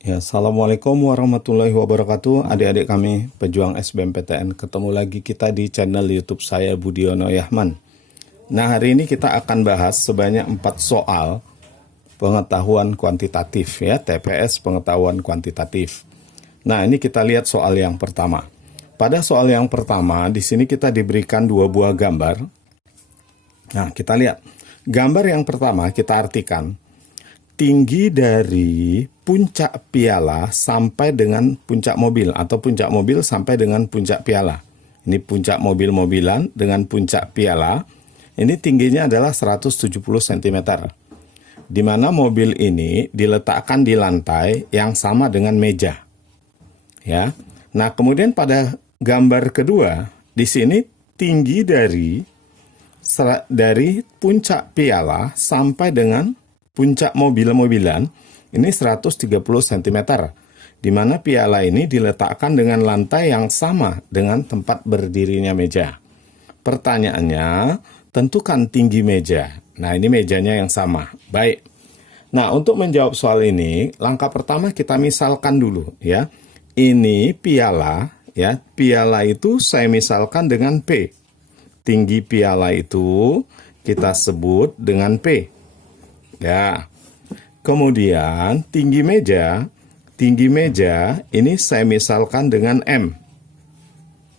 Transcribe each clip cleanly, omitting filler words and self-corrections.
Ya, Assalamualaikum warahmatullahi wabarakatuh. Adik-adik kami, pejuang SBMPTN. Ketemu lagi kita di channel YouTube saya, Budiono Yahman. Nah, hari ini kita akan bahas sebanyak 4 soal pengetahuan kuantitatif, ya, TPS pengetahuan kuantitatif. Nah, ini kita lihat soal yang pertama. Pada soal yang pertama, di sini kita diberikan 2 buah gambar. Nah, kita lihat. Gambar yang pertama kita artikan. Tinggi dari puncak piala sampai dengan puncak mobil, atau puncak mobil sampai dengan puncak piala. Ini puncak mobil-mobilan dengan puncak piala. Ini tingginya adalah 170 cm. Di mana mobil ini diletakkan di lantai yang sama dengan meja. Ya. Nah, kemudian pada gambar kedua, di sini tinggi dari puncak piala sampai dengan puncak mobil-mobilan ini 130 cm, di mana piala ini diletakkan dengan lantai yang sama dengan tempat berdirinya meja. Pertanyaannya, tentukan tinggi meja. Nah, ini mejanya yang sama. Baik. Nah, untuk menjawab soal ini, langkah pertama kita misalkan dulu, ya. Ini piala, ya. Piala itu saya misalkan dengan P. Tinggi piala itu kita sebut dengan P. Ya, kemudian tinggi meja ini saya misalkan dengan M.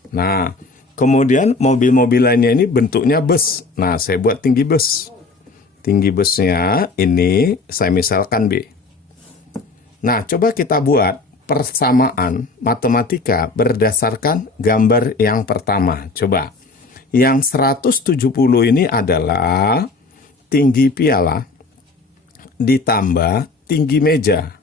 Nah, kemudian mobil-mobilannya ini bentuknya bus. Nah, saya buat tinggi bus. Tinggi busnya ini saya misalkan B. Nah, coba kita buat persamaan matematika berdasarkan gambar yang pertama. Coba, yang 170 ini adalah tinggi piala ditambah tinggi meja,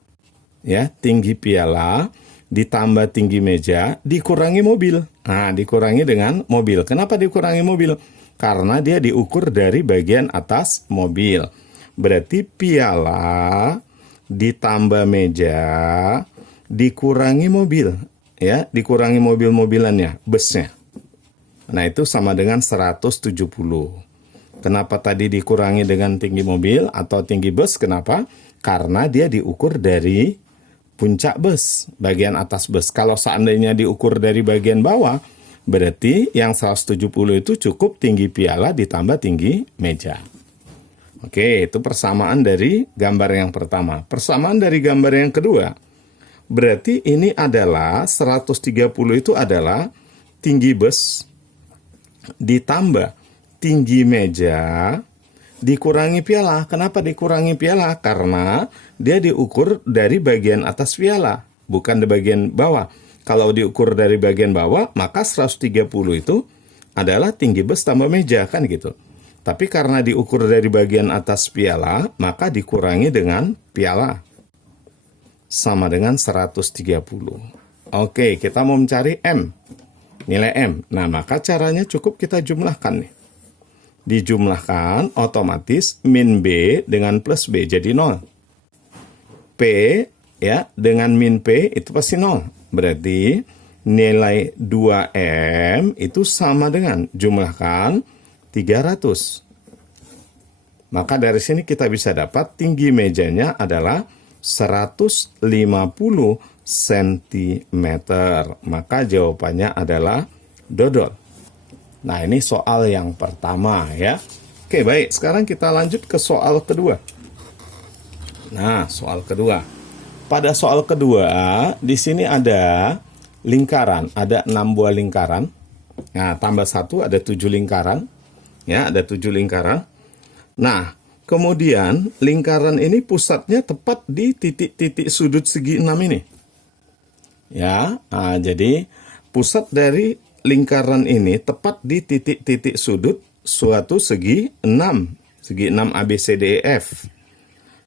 ya, tinggi piala ditambah tinggi meja dikurangi mobil. Nah, dikurangi dengan mobil. Kenapa dikurangi mobil? Karena dia diukur dari bagian atas mobil. Berarti piala ditambah meja dikurangi mobil, ya, dikurangi mobil-mobilannya, busnya. Nah, itu sama dengan 170. Kenapa tadi dikurangi dengan tinggi mobil atau tinggi bus? Kenapa? Karena dia diukur dari puncak bus, bagian atas bus. Kalau seandainya diukur dari bagian bawah, berarti yang 170 itu cukup tinggi piala ditambah tinggi meja. Oke, itu persamaan dari gambar yang pertama. Persamaan dari gambar yang kedua, berarti ini adalah 130 itu adalah tinggi bus ditambah tinggi meja dikurangi piala. Kenapa dikurangi piala? Karena dia diukur dari bagian atas piala, bukan di bagian bawah. Kalau diukur dari bagian bawah, maka 130 itu adalah tinggi bus tambah meja, kan gitu. Tapi karena diukur dari bagian atas piala, maka dikurangi dengan piala. Sama dengan 130. Oke, kita mau mencari M. Nilai M. Nah, maka caranya cukup kita jumlahkan nih. Dijumlahkan, otomatis min B dengan plus B jadi 0. P, ya, dengan min P itu pasti 0. Berarti nilai 2M itu sama dengan jumlahkan 300. Maka dari sini kita bisa dapat tinggi mejanya adalah 150 cm. Maka jawabannya adalah dodol. Nah, ini soal yang pertama, ya. Oke, baik. Sekarang kita lanjut ke soal kedua. Nah, soal kedua. Pada soal kedua, di sini ada lingkaran. Ada 6 buah lingkaran. Nah, tambah 1 ada 7 lingkaran. Ya, ada 7 lingkaran. Nah, kemudian lingkaran ini pusatnya tepat di titik-titik sudut segi 6 ini. Ya, nah, jadi pusat dari lingkaran ini tepat di titik-titik sudut suatu segi 6. Segi 6 ABCDEF.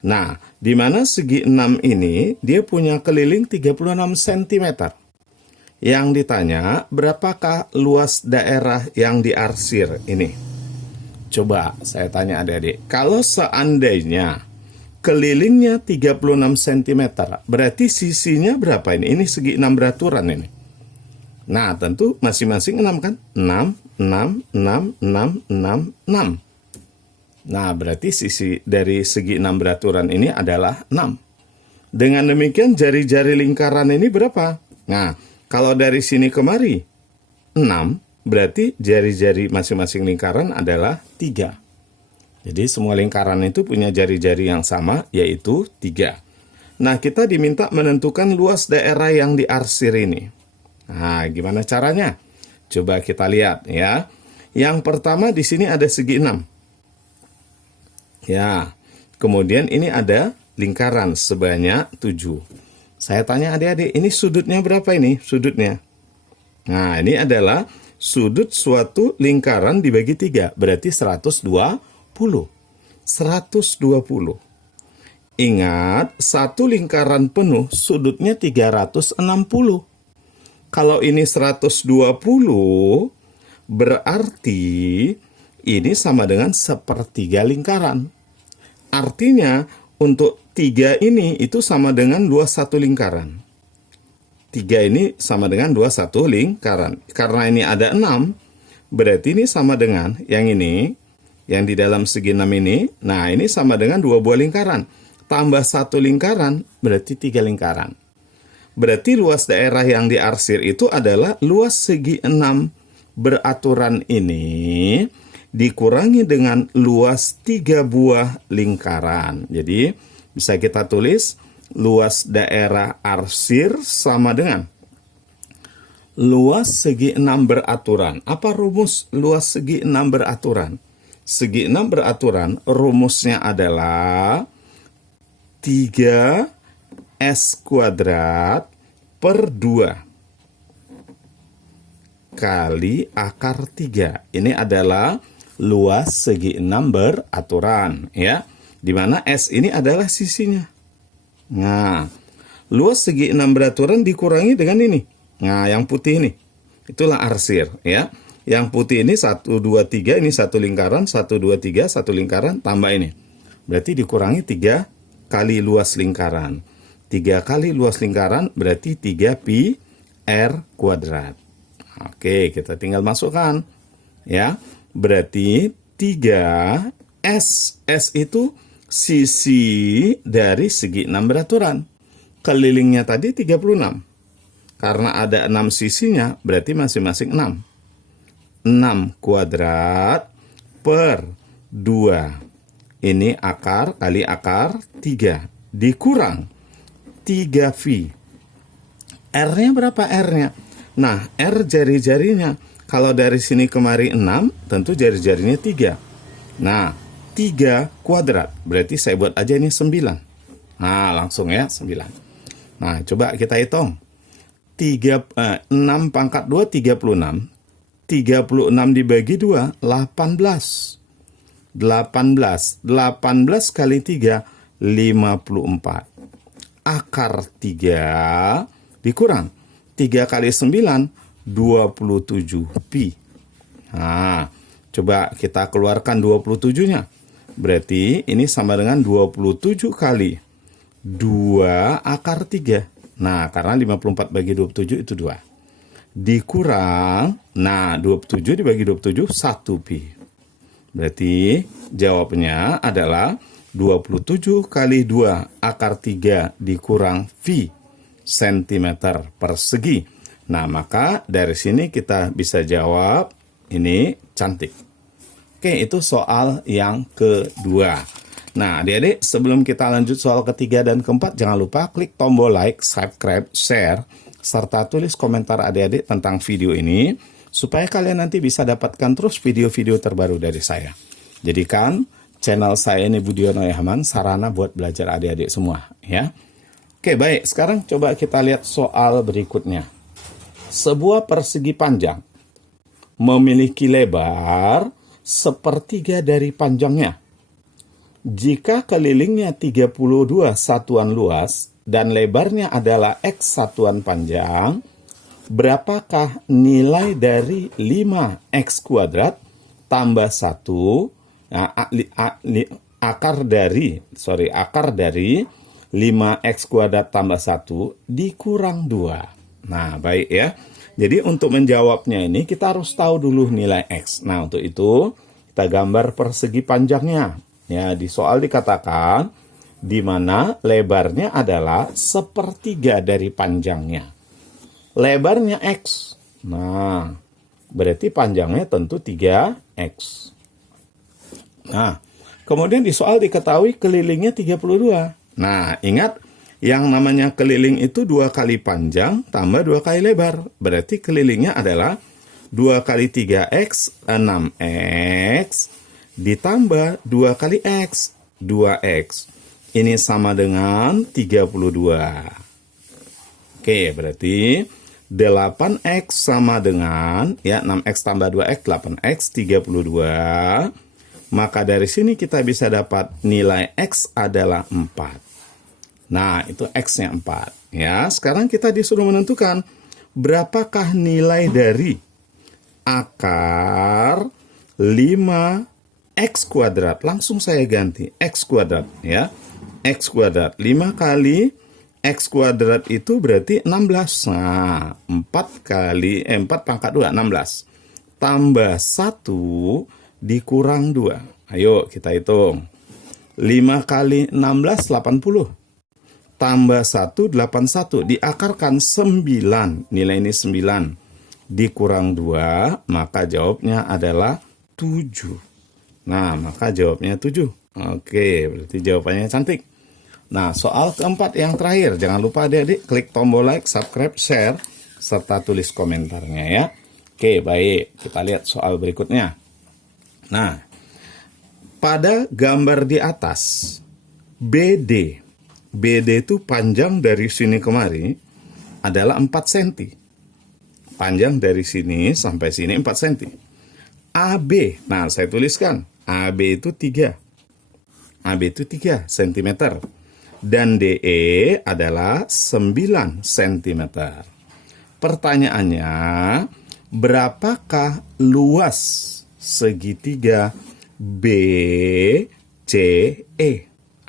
Nah, di mana segi 6 ini dia punya keliling 36 cm. Yang ditanya, berapakah luas daerah yang diarsir ini? Coba saya tanya adik-adik. Kalau seandainya kelilingnya 36 cm, berarti sisinya berapa ini? Ini segi 6 beraturan ini. Nah, tentu masing-masing 6 kan? 6, 6, 6, 6, 6, 6. Nah, berarti sisi dari segi 6 beraturan ini adalah 6. Dengan demikian jari-jari lingkaran ini berapa? Nah, kalau dari sini kemari 6, berarti jari-jari masing-masing lingkaran adalah 3. Jadi semua lingkaran itu punya jari-jari yang sama, yaitu 3. Nah, kita diminta menentukan luas daerah yang diarsir ini. Nah, gimana caranya? Coba kita lihat ya. Yang pertama di sini ada segi 6. Ya, kemudian ini ada lingkaran sebanyak 7. Saya tanya adik-adik, ini sudutnya berapa ini? Sudutnya. Nah, ini adalah sudut suatu lingkaran dibagi 3, berarti 120. 120. Ingat, satu lingkaran penuh sudutnya 360. Kalau ini 120, berarti ini sama dengan sepertiga lingkaran. Artinya, untuk 3 ini itu sama dengan 21 lingkaran. 3 ini sama dengan 21 lingkaran. Karena ini ada 6, berarti ini sama dengan yang ini, yang di dalam segi 6 ini. Nah, ini sama dengan 2 buah lingkaran. Tambah 1 lingkaran, berarti 3 lingkaran. Berarti luas daerah yang diarsir itu adalah luas segi 6 beraturan ini dikurangi dengan luas 3 buah lingkaran. Jadi, bisa kita tulis luas daerah arsir sama dengan luas segi 6 beraturan. Apa rumus luas segi 6 beraturan? Segi 6 beraturan rumusnya adalah 3S kuadrat per 2 kali akar 3. Ini adalah luas segi 6 beraturan, ya. Di mana S ini adalah sisinya. Nah, luas segi 6 beraturan dikurangi dengan ini. Nah, yang putih ini. Itulah arsir, ya. Yang putih ini 1, 2, 3, ini satu lingkaran, 1, 2, 3, satu lingkaran, tambah ini. Berarti dikurangi 3 kali luas lingkaran. 3 kali luas lingkaran berarti 3 pi R kuadrat. Oke, kita tinggal masukkan. Ya, berarti 3 S. S itu sisi dari segi 6 beraturan. Kelilingnya tadi 36. Karena ada 6 sisinya, berarti masing-masing 6. 6 kuadrat per 2. Ini akar kali akar 3. Dikurang 3V. R-nya berapa R-nya? Nah, R jari-jarinya. Kalau dari sini kemari 6, tentu jari-jarinya 3. Nah, 3 kuadrat. Berarti saya buat aja ini 9. Nah, langsung ya, 9. Nah, coba kita hitung. 6 pangkat 2, 36. 36 dibagi 2, 18. 18 kali 3, 54. Akar 3 dikurang 3 kali 9, 27 pi. Nah, coba kita keluarkan 27-nya. Berarti ini sama dengan 27 kali 2 akar 3. Nah, karena 54 bagi 27 itu 2. Dikurang, nah 27 dibagi 27, 1 pi. Berarti jawabnya adalah 27 kali 2 akar 3 dikurang V cm persegi. Nah, maka dari sini kita bisa jawab ini cantik. Oke, itu soal yang kedua. Nah, adik-adik, sebelum kita lanjut soal ketiga dan keempat, jangan lupa klik tombol like, subscribe, share, serta tulis komentar adik-adik tentang video ini, supaya kalian nanti bisa dapatkan terus video-video terbaru dari saya. Jadikan channel saya ini Budiono Yahaman sarana buat belajar adik-adik semua, ya. Oke, baik. Sekarang coba kita lihat soal berikutnya. Sebuah persegi panjang memiliki lebar sepertiga dari panjangnya. Jika kelilingnya 32 satuan luas dan lebarnya adalah X satuan panjang, berapakah nilai dari 5X kuadrat tambah 1, nah, akar dari 5X kuadrat tambah 1 dikurang 2. Nah, baik ya. Jadi untuk menjawabnya ini kita harus tahu dulu nilai X. Nah, untuk itu kita gambar persegi panjangnya. Ya, di soal dikatakan di mana lebarnya adalah sepertiga dari panjangnya. Lebarnya X. Nah, berarti panjangnya tentu 3X. Nah, kemudian di soal diketahui kelilingnya 32. Nah, ingat, yang namanya keliling itu 2 kali panjang tambah 2 kali lebar. Berarti kelilingnya adalah 2 kali 3X, 6X, ditambah 2 kali X, 2X. Ini sama dengan 32. Oke, berarti 8X sama dengan, ya 6X tambah 2X, 8X, 32. Maka dari sini kita bisa dapat nilai X adalah 4. Nah, itu X-nya 4. Ya, sekarang kita disuruh menentukan berapakah nilai dari akar 5X kuadrat. Langsung saya ganti X kuadrat, ya. X kuadrat 5 kali X kuadrat itu berarti 16. Nah, 4 pangkat 2, 16. Tambah 1 dikurang 2. Ayo kita hitung. 5 kali 16, 80. Tambah 1, 81. Diakarkan 9. Nilai ini 9. Dikurang 2, maka jawabnya adalah 7. Nah, maka jawabnya 7. Oke, berarti jawabannya cantik. Nah, soal keempat yang terakhir. Jangan lupa adik-adik klik tombol like, subscribe, share, serta tulis komentarnya ya. Oke, baik. Kita lihat soal berikutnya. Nah, pada gambar di atas, BD itu panjang dari sini kemari adalah 4 cm. Panjang dari sini sampai sini 4 cm. AB, nah saya tuliskan, AB itu 3. AB itu 3 cm. Dan DE adalah 9 cm. Pertanyaannya, berapakah luas segitiga BCE?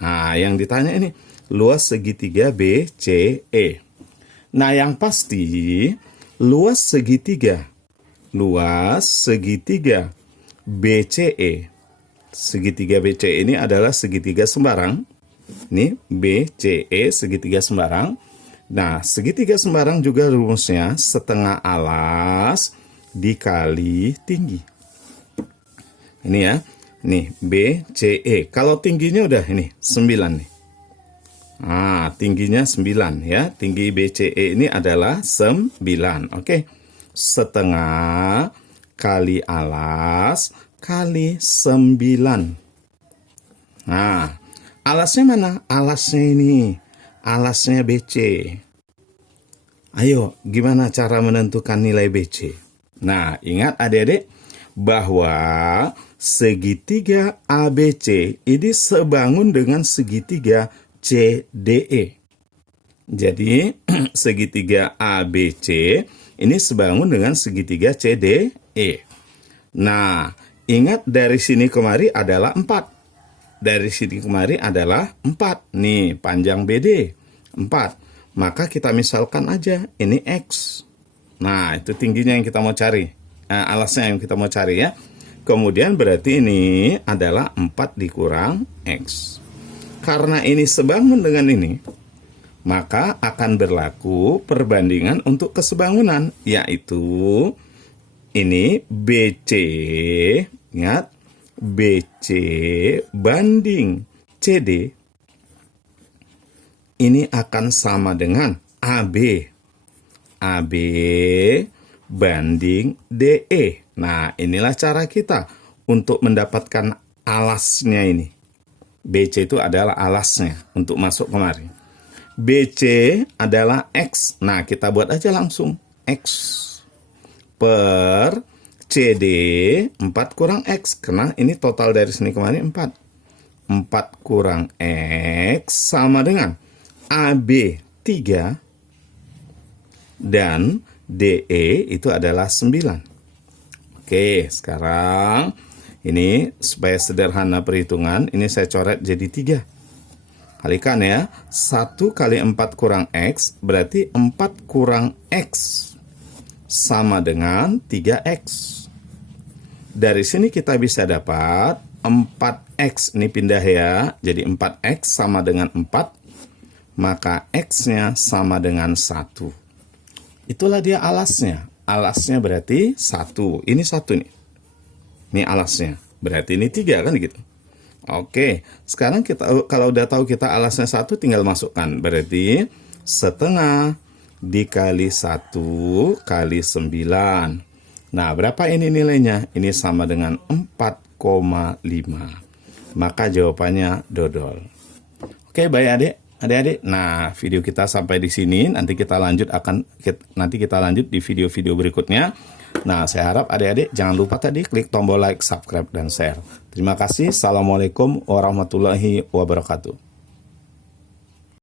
Nah, yang ditanya ini, luas segitiga BCE. Nah, yang pasti, luas segitiga BCE. Segitiga BCE ini adalah segitiga sembarang. Ini BCE, segitiga sembarang. Nah, segitiga sembarang juga rumusnya setengah alas dikali tinggi. Ini ya. Nih, BCE. Kalau tingginya udah ini 9 nih. Nah, tingginya 9 ya. Tinggi BCE ini adalah 9. Oke. Setengah kali alas kali 9. Nah, alasnya mana? Alasnya ini. Alasnya BC. Ayo, gimana cara menentukan nilai BC? Nah, ingat adik-adik bahwa segitiga ABC ini sebangun dengan segitiga CDE. Jadi, segitiga ABC ini sebangun dengan segitiga CDE. Nah, ingat dari sini kemari adalah 4. Dari sini kemari adalah 4. Nih, panjang BD 4. Maka kita misalkan aja ini X. Nah, itu tingginya yang kita mau cari. Alasnya yang kita mau cari ya. Kemudian berarti ini adalah 4 dikurang X. Karena ini sebangun dengan ini, maka akan berlaku perbandingan untuk kesebangunan, yaitu ini BC, ingat, BC banding CD, ini akan sama dengan AB. AB banding DE. Nah, inilah cara kita untuk mendapatkan alasnya ini. BC itu adalah alasnya untuk masuk kemari. BC adalah X. Nah, kita buat aja langsung. X per CD 4 kurang X. Karena ini total dari sini kemari 4. 4 kurang X sama dengan AB 3 dan DE itu adalah 9. Oke, sekarang ini supaya sederhana perhitungan, ini saya coret jadi 3. Kalikan ya, 1 kali 4 kurang X berarti 4 kurang X sama dengan 3X. Dari sini kita bisa dapat 4X ini pindah ya. Jadi 4X sama dengan 4, maka X-nya sama dengan 1. Itulah dia alasnya. Alasnya berarti 1. Ini 1 nih. Ini alasnya. Berarti ini 3 kan gitu. Oke, sekarang kita kalau udah tahu kita alasnya 1, tinggal masukkan. Berarti setengah dikali 1 kali 9. Nah, berapa ini nilainya? Ini sama dengan 4,5. Maka jawabannya dodol. Oke, baik adik-adik. Nah, video kita sampai di sini. Nanti kita lanjut di video-video berikutnya. Nah, saya harap adik-adik jangan lupa tadi klik tombol like, subscribe, dan share. Terima kasih. Assalamualaikum warahmatullahi wabarakatuh.